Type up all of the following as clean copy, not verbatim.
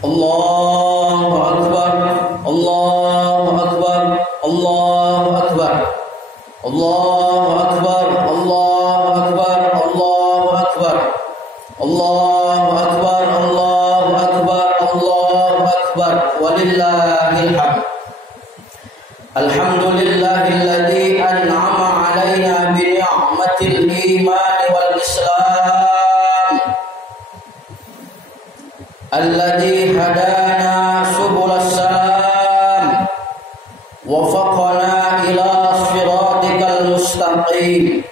Allahu Akbar, Allahu Akbar, Allahu Akbar, Allahu Akbar, Allahu Akbar, Allahu Akbar, Allahu Akbar, Allahu Akbar, Allahu Akbar, walillahil hamd. Alhamdulillahilladzi an'ama 'alaina bi ni'matil iman wal islam. Alladzi hadana subulas salam wafaqana ila siratikal mustaqim.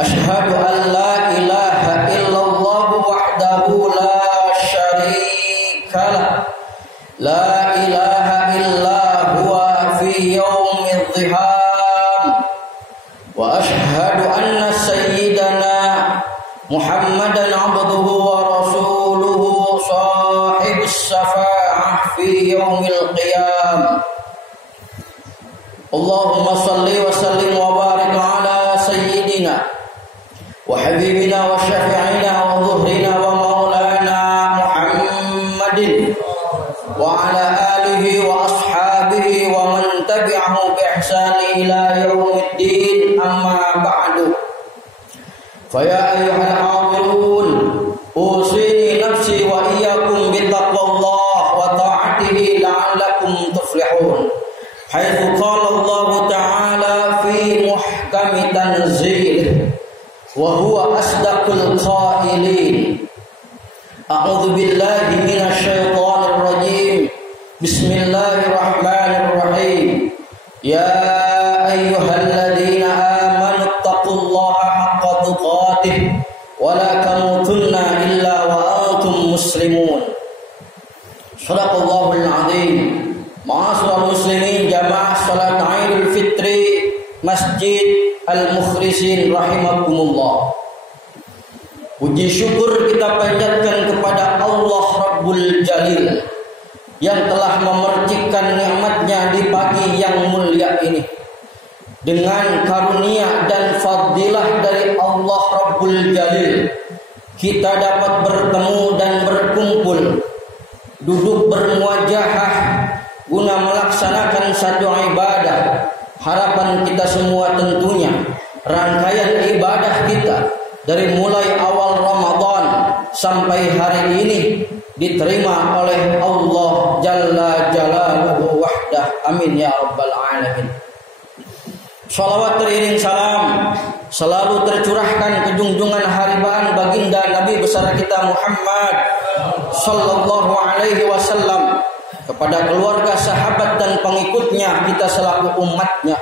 Ashhadu an la ilaha illallah wahdahu la syarika lah, la ilaha illa huwa fi yaumil dhiham. Wa ashhadu anna sayyidana Muhammadan abduhu wa rasuluhu sahibus syafa'ah fi yaumil qiyam. Allahumma salli wa sallim wa barik ala sayyidina wa habibina wa syafi'ina wa dhuhrina wa maulana Muhammadin wa ala alihi wa ashabihi wa man tabi'ahu bi ihsani ila yaumiddin, amma ba'du. Fa ya ayyuhal hadirun, usini nafsi wa iyyakum bittaqwallah wa ta'atihi la'allakum tuflihun. Haitsu qala Allah ta'ala fi muhkami tanzil wa huwa asdaqul qailin. A'udzu billahi minasy syaithanir rajim. Bismillahirrahmanirrahim. Ya ayyuhalladzina amanu taqullaha haqqa tuqatih wa la tamutunna illa wa antum muslimun. Shadaqallahul azim. Ma'asyiral muslimin, jamaah salat Idul Fitri Masjid Al-Mukhlisin rahimakumullah. Puji syukur kita panjatkan kepada Allah Rabbul Jalil yang telah memercikkan nikmatnya di pagi yang mulia ini. Dengan karunia dan fadilah dari Allah Rabbul Jalil, kita dapat bertemu dan berkumpul, duduk bermuajahah guna melaksanakan satu ibadah. Harapan kita semua tentunya rangkaian ibadah kita dari mulai awal Ramadan sampai hari ini diterima oleh Allah Jalla Jalaluhu wahdah. Amin ya rabbal alamin. Salawat teriring salam selalu tercurahkan ke junjungan haribaan baginda Nabi besar kita Muhammad sallallahu alaihi wasallam, kepada keluarga, sahabat dan pengikutnya, kita selaku umatnya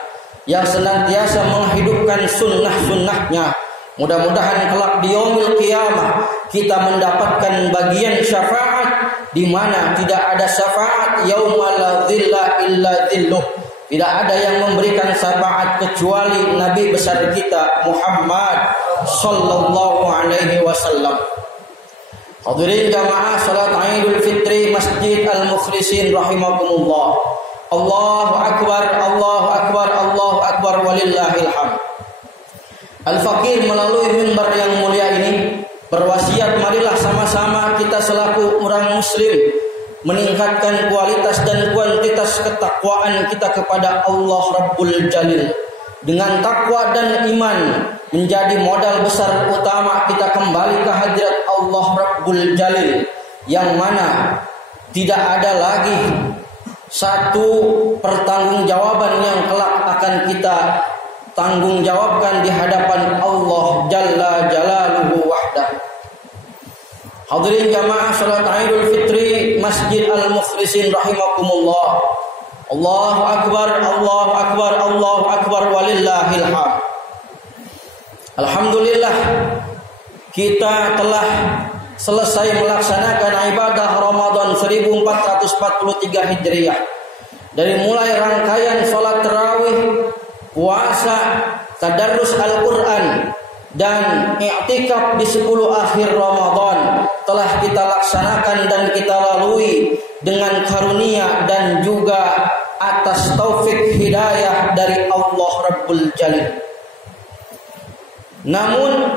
yang senantiasa menghidupkan sunnah-sunnahnya. Mudah-mudahan kelak di yaumil qiyamah kita mendapatkan bagian syafaat di mana tidak ada syafaat yauma la dhilla illa dhilluh. Tidak ada yang memberikan syafaat kecuali Nabi besar kita Muhammad sallallahu alaihi wasallam. Hadirin jamaah salat Idul Fitri Masjid Al-Mukhlisin rahimakumullah. Allahu Akbar, Allahu Akbar, Allahu Akbar, walillahil hamd. Al-Fakir melalui mimbar yang mulia ini berwasiat, marilah sama-sama kita selaku orang muslim meningkatkan kualitas dan kuantitas ketakwaan kita kepada Allah Rabbul Jalil. Dengan takwa dan iman menjadi modal besar utama kita kembali ke hadirat Allah Rabbul Jalil, yang mana tidak ada lagi satu pertanggungjawaban yang kelak akan kita tanggung jawabkan di hadapan Allah Jalla Jalaluhu wahdah. Hadirin jamaah salat Idul Fitri Masjid Al-Mukhlisin rahimakumullah. Allahu Akbar, Allahu Akbar, Allahu Akbar, walillahil hamd. Alhamdulillah, kita telah selesai melaksanakan ibadah Ramadan 1443 Hijriah. Dari mulai rangkaian salat tarawih, puasa, tadarrus Al-Quran, dan i'tikaf di 10 akhir Ramadan. laksanakan dan kita lalui dengan karunia dan juga atas taufik hidayah dari Allah Rabbul Jalil. Namun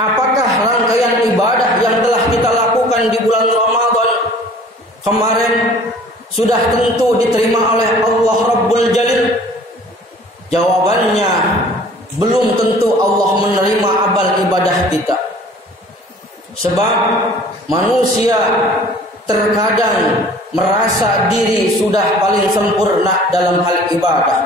apakah rangkaian ibadah yang telah kita lakukan di bulan Ramadan kemarin sudah tentu diterima oleh Allah Rabbul Jalil? Jawabannya, belum tentu Allah menerima amal ibadah kita. Sebab manusia terkadang merasa diri sudah paling sempurna dalam hal ibadah.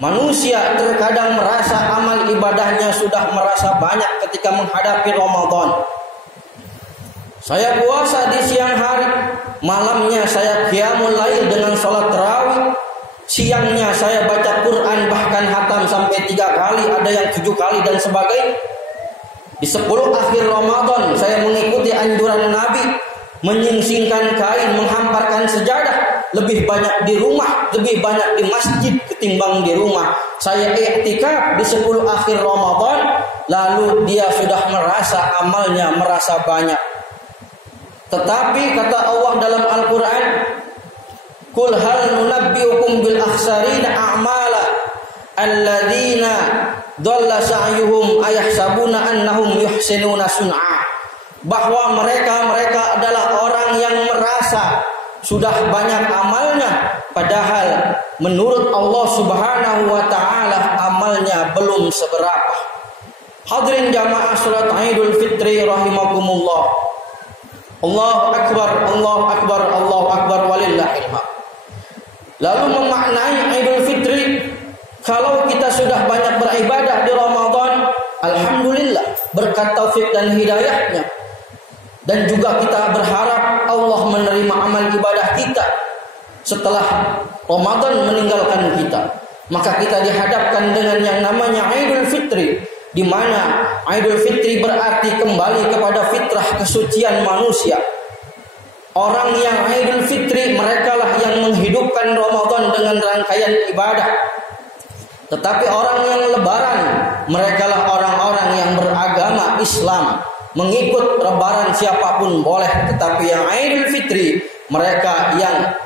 Manusia terkadang merasa amal ibadahnya sudah merasa banyak ketika menghadapi Ramadan. Saya puasa di siang hari, malamnya saya qiyamul lail dengan salat tarawih, siangnya saya baca Quran bahkan hatam sampai 3 kali, ada yang 7 kali dan sebagainya. Di 10 akhir Ramadan saya mengikuti anjuran Nabi, menyingsingkan kain, menghamparkan sejadah, lebih banyak di rumah, lebih banyak di masjid ketimbang di rumah. Saya iktikaf di 10 akhir Ramadan, lalu dia sudah merasa amalnya merasa banyak. Tetapi kata Allah dalam Al-Quran, Qul hal nunabbiukum bil akhsarina a'mala alladzina dhalla sa'yuhum ayahsabuna annahum yuhsinuna sun'a. Bahwa mereka adalah orang yang merasa sudah banyak amalnya, padahal menurut Allah Subhanahu wa taala amalnya belum seberapa. Hadirin jamaah salat Idul Fitri rahimakumullah. Allahu akbar, Allahu akbar, Allahu akbar walillahil hamd. Lalu memaknai Idul Fitri, kalau kita sudah banyak beribadah di Ramadan, alhamdulillah berkat taufik dan hidayahnya. Dan juga kita berharap Allah menerima amal ibadah kita setelah Ramadan meninggalkan kita. Maka kita dihadapkan dengan yang namanya Idul Fitri, di mana Idul Fitri berarti kembali kepada fitrah kesucian manusia. Orang yang Idul Fitri merekalah yang menghidupkan Ramadan dengan rangkaian ibadah. Tetapi orang yang lebaran merekalah orang-orang yang beragama Islam, mengikut lebaran siapapun boleh, tetapi yang Idul Fitri mereka yang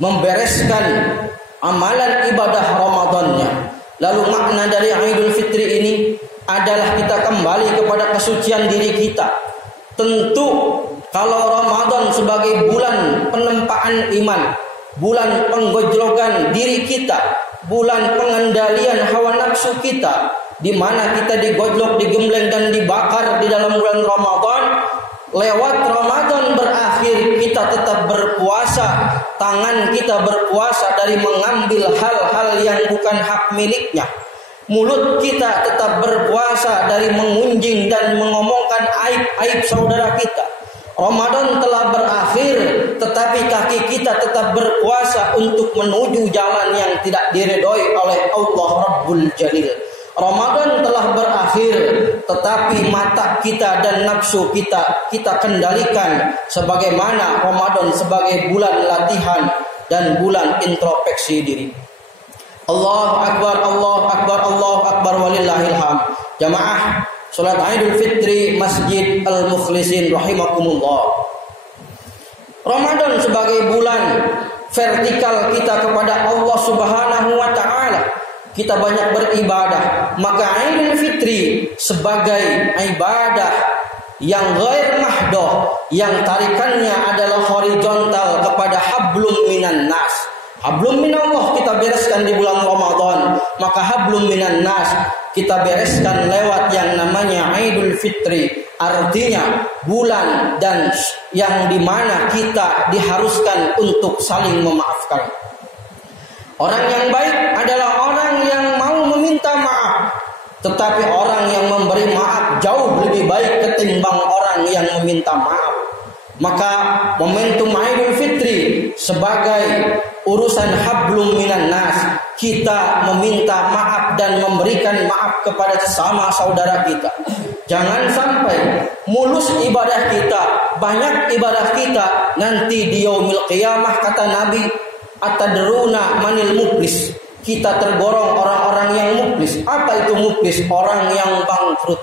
membereskan amalan ibadah Ramadannya. Lalu makna dari Idul Fitri ini adalah kita kembali kepada kesucian diri kita. Tentu kalau Ramadan sebagai bulan penempaan iman, bulan penggojlokan diri kita, bulan pengendalian hawa nafsu kita, di mana kita digojlok, digembleng dan dibakar di dalam bulan Ramadan. Lewat Ramadan berakhir kita tetap berpuasa, tangan kita berpuasa dari mengambil hal-hal yang bukan hak miliknya. Mulut kita tetap berpuasa dari mengunjing dan mengomongkan aib-aib saudara kita. Ramadan telah berakhir, tetapi kaki kita tetap berpuasa untuk menuju jalan yang tidak diridhoi oleh Allah Rabbul Jalil. Ramadan telah berakhir, tetapi mata kita dan nafsu kita kendalikan, sebagaimana Ramadan sebagai bulan latihan dan bulan introspeksi diri. Allahu akbar, Allahu akbar, Allahu akbar walillahil hamd. Jamaah salat Idul Fitri Masjid Al-Mukhlisin rahimakumullah. Ramadan sebagai bulan vertikal kita kepada Allah Subhanahu wa taala. Kita banyak beribadah, maka Idul Fitri sebagai ibadah yang ghair mahdoh, yang tarikannya adalah horizontal kepada hablum minan nas. Hablum minallah kita bereskan di bulan Ramadan, maka hablum minan nas kita bereskan lewat yang namanya Idul Fitri. Artinya bulan dan yang dimana kita diharuskan untuk saling memaafkan. Orang yang baik adalah orang yang mau meminta maaf, tetapi orang yang memberi maaf jauh lebih baik ketimbang orang yang meminta maaf. Maka momentum Idul Fitri sebagai urusan hablum minan nas, kita meminta maaf dan memberikan maaf kepada sesama saudara kita. Jangan sampai mulus ibadah kita, banyak ibadah kita, nanti di yaumil qiyamah kata Nabi, atadruna manil muflis, kita tergolong orang-orang yang muflis. Apa itu muflis? Orang yang bangkrut.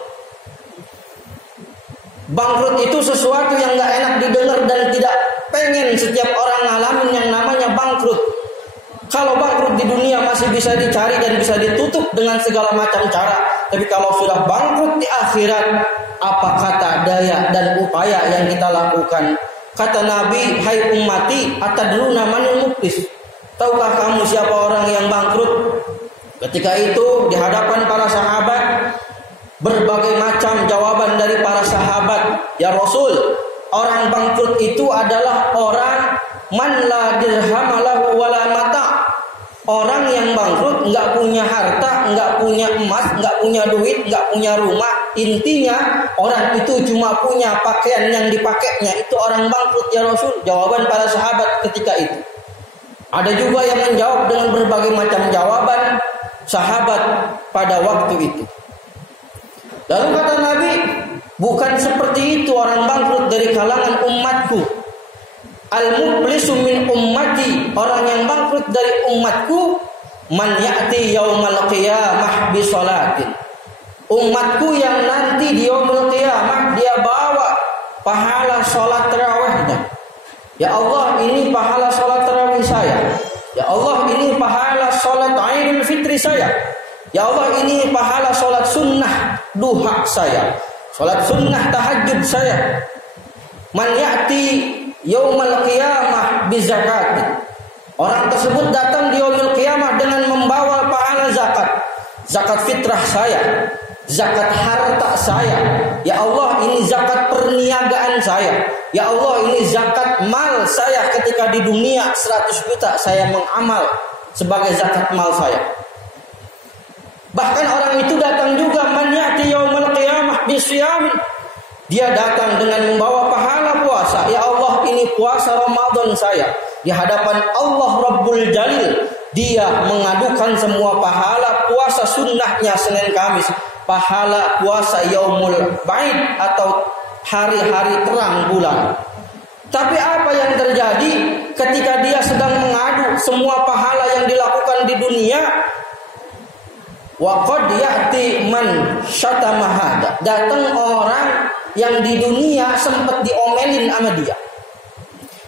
Bangkrut itu sesuatu yang gak enak didengar dan tidak pengen setiap orang ngalamin yang namanya bangkrut. Kalau bangkrut di dunia masih bisa dicari dan bisa ditutup dengan segala macam cara. Tapi kalau sudah bangkrut di akhirat, apa kata daya dan upaya yang kita lakukan? Kata Nabi, hai ummati, atadruna manil muflis? Tahukah kamu siapa orang yang bangkrut? Ketika itu di hadapan para sahabat, berbagai macam jawaban dari para sahabat. Ya Rasul, orang bangkrut itu adalah orang man la dirham lahu wala mata. Orang yang bangkrut nggak punya harta, nggak punya emas, nggak punya duit, nggak punya rumah. Intinya orang itu cuma punya pakaian yang dipakainya. Itu orang bangkrut ya Rasul. Jawaban para sahabat ketika itu. Ada juga yang menjawab dengan berbagai macam jawaban sahabat pada waktu itu. Lalu kata Nabi, bukan seperti itu orang bangkrut dari kalangan umatku. Al-muflisu min ummati, orang yang bangkrut dari umatku, man ya'ti yaumal qiyamah bi sholatin. Umatku yang nanti di yaumul qiyamah dia bawa pahala salat tarawihnya. Ya Allah, ini pahala salat tarawih saya. Ya Allah, ini pahala salat Idul Fitri saya. Ya Allah, ini pahala salat sunnah duha saya. Salat sunnah tahajud saya. Man ya'ti yaumal qiyamah bi zakat. Orang tersebut datang di yaumul qiyamah dengan membawa pahala zakat. Zakat fitrah saya, zakat harta saya. Ya Allah, ini zakat perniagaan saya. Ya Allah, ini zakat mal saya ketika di dunia 100 juta saya mengamal sebagai zakat mal saya. Bahkan orang itu datang juga man ya'ti yaumul qiyamah bi siyam. Dia datang dengan membawa pahala puasa. Ya Allah, ini puasa Ramadan saya. Di hadapan Allah Rabbul Jalil, dia mengadukan semua pahala puasa sunnahnya Senin Kamis, pahala puasa Yaumul Ba'id atau hari-hari terang bulan. Tapi apa yang terjadi ketika dia sedang mengadu semua pahala yang dilakukan di dunia? Wa qad ya'ti man syatama hada. Datang orang yang di dunia sempat diomelin sama dia.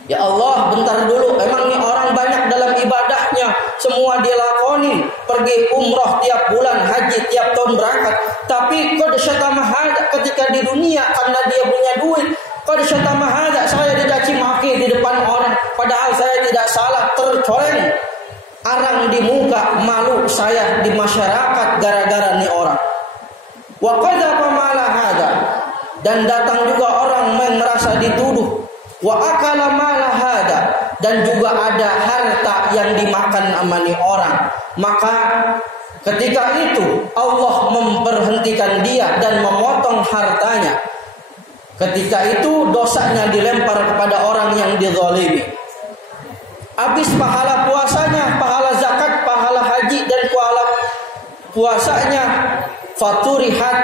Ya Allah, bentar dulu, emang nih orang banyak dalam ibadahnya, semua dia lakonin, pergi umroh tiap bulan, haji tiap tahun berangkat. Tapi qad syatama hada ketika di dunia karena dia punya duit. Qad syatama hada, saya dicaci maki di depan orang, padahal saya tidak salah, tercoreng arang di muka, malu saya di masyarakat gara-gara nih orang. Wa qadzafa mala hada, dan datang juga orang yang merasa dituduh. Wa akala mala hada, dan juga ada harta yang dimakan sama nih orang. Maka ketika itu Allah memberhentikan dia dan memotong hartanya. Ketika itu dosanya dilempar kepada orang yang dizalimi. Habis pahala puasanya, pahala zakat, pahala haji dan pahala puasanya, faturihat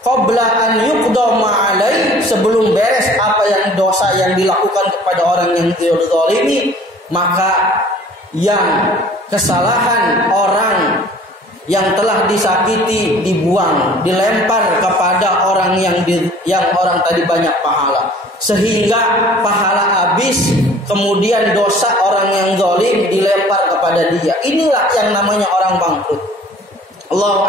qabla an yuqda ma'alai, sebelum beres apa yang dosa yang dilakukan kepada orang yang dizalimi, maka yang kesalahan orang yang telah disakiti dibuang, dilempar kepada orang yang orang tadi banyak pahala, sehingga pahala habis, kemudian dosa orang yang zalim dilempar kepada dia. Inilah yang namanya orang bangkrut. Allahu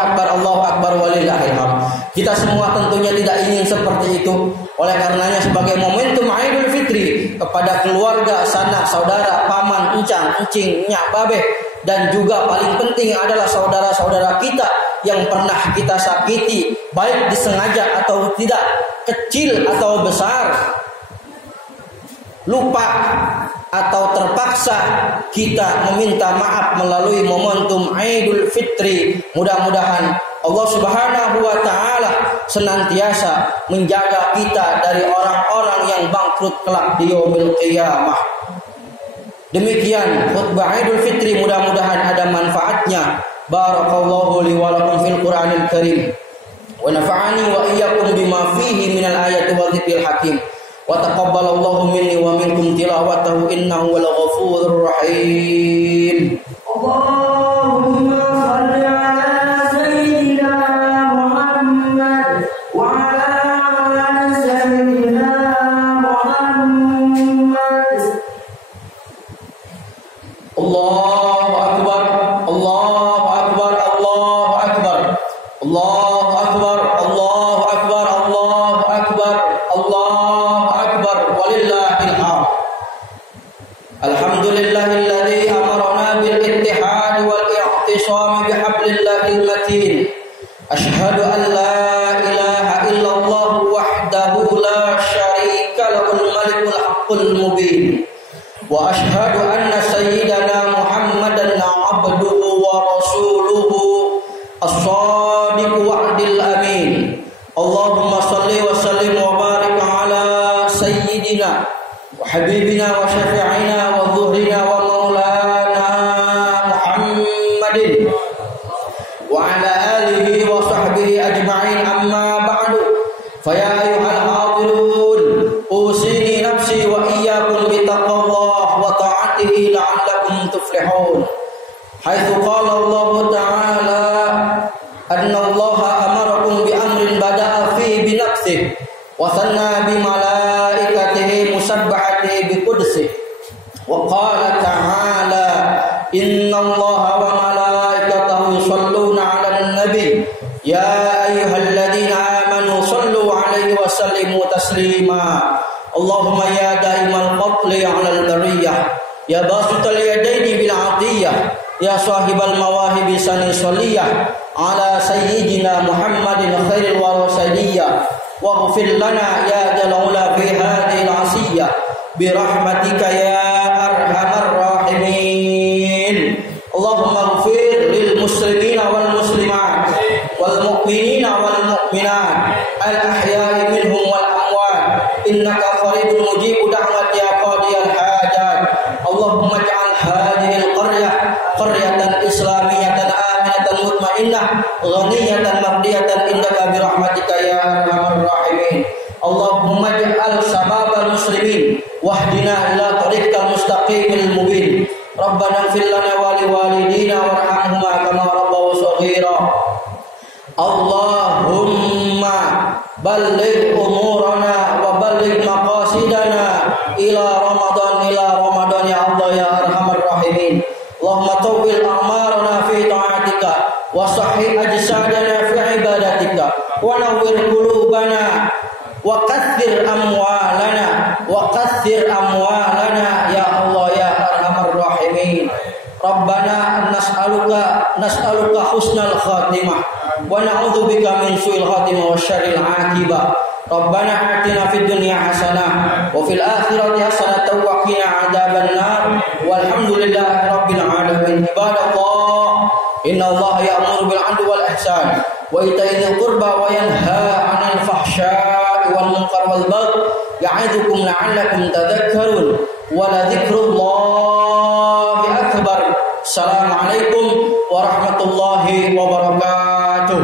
Akbar walillahil hamd. Kita semua tentunya tidak ingin seperti itu. Oleh karenanya sebagai momentum Idul Fitri, kepada keluarga, sanak, saudara, paman, encang, encing, nyak, babeh, dan juga paling penting adalah saudara-saudara kita yang pernah kita sakiti, baik disengaja atau tidak, kecil atau besar, lupa atau terpaksa, kita meminta maaf melalui momentum Idul Fitri. Mudah-mudahan Allah Subhanahu wa taala senantiasa menjaga kita dari orang-orang yang bangkrut kelak di yaumil qiyamah. Demikian khutbah Idul Fitri, mudah-mudahan ada manfaatnya. Barakallahu li wa lakum fil Qur'anil Karim wa nafa'ani wa iyyakum bima fihi minal ayati wa dzikril hakim. Wa taqabbalallahu minni wa minkum tilawatahu innahu wal ghafurur rahim. Allahumma shalli ala sayyidina Muhammad wa ala ali الحق. الحمد لله الذي أمرنا بالاتحاد والاعتصام بحبل الله المتين. أشهد أن لا إله إلا الله وحده لا شريك له الملك الحق المبين. وأشهد أن سيدنا محمدا عبده ورسوله الصادق وعد الأمين. اللهم صل وسلم وبارك على سيدنا وحبيبنا وشفيعنا وظهرنا ومولانا محمد وعلى آله وصحبه أجمعين. أما بعد فيا أيها الحاضرون أوصيني نفسي وإياكم بتقوى الله وطاعته لعلكم تفلحون. حيث قال الله تعالى أن الله أمركم بأمر بدأ فيه بنفسه وثنى بملائكته مسبحته بقدسه. وقال تعالى إن الله وملائكته يصلون على النبي يا أيها الذين آمنوا صلوا عليه وسلموا تسليما. اللهم يا دائم الفضل على البرية يا باسط اليدين بالعطية يا صاحب المواهب سنصلية على سيدنا محمد خير الورسلية واغفر لنا يا ذا العلا في هذه العصية برحمتك يا أرحم الراحمين. اللهم اغفر للمسلمين والمسلمات والمؤمنين والمؤمنات الأحياء منهم والأموات إنك قريب مجيب دعوة يا قاضي الحاجات. اللهم اجعل هذه القرية قرية إسلامية آمنة مطمئنة غنية مرضية إنك برحمتك يا أرحم الراحمين. اللهم اجعل شباب المسلمين واهدنا إلى طريقك المستقيم المبين. ربنا اغفر لنا ولوالدينا وارحمهما كما ربوا صغيرا. اللهم بلغ أمورنا وبلغ مقاصدنا إلى رمضان يا الله يا أرحم الراحمين. اللهم طول أعمارنا في طاعتك وصحح أجسادنا في عبادتك ونور قلوبنا وكثر أموالنا يا الله يا أرحم الراحمين. ربنا نسألك حسن الخاتمة ونعوذ بك من سوء الخاتمة والشر العاقبة. ربنا آتنا في الدنيا حسنة وفي الآخرة حسنة وقنا عذاب النار والحمد لله رب العالمين. عباد الله إن الله يأمر بالعدل والإحسان وإيتاء ذي القربى وينهى عن الفحشاء والمنكر والبغي يعظكم لعلكم تذكرون ولذكر الله أكبر. السلام عليكم ورحمة الله وبركاته.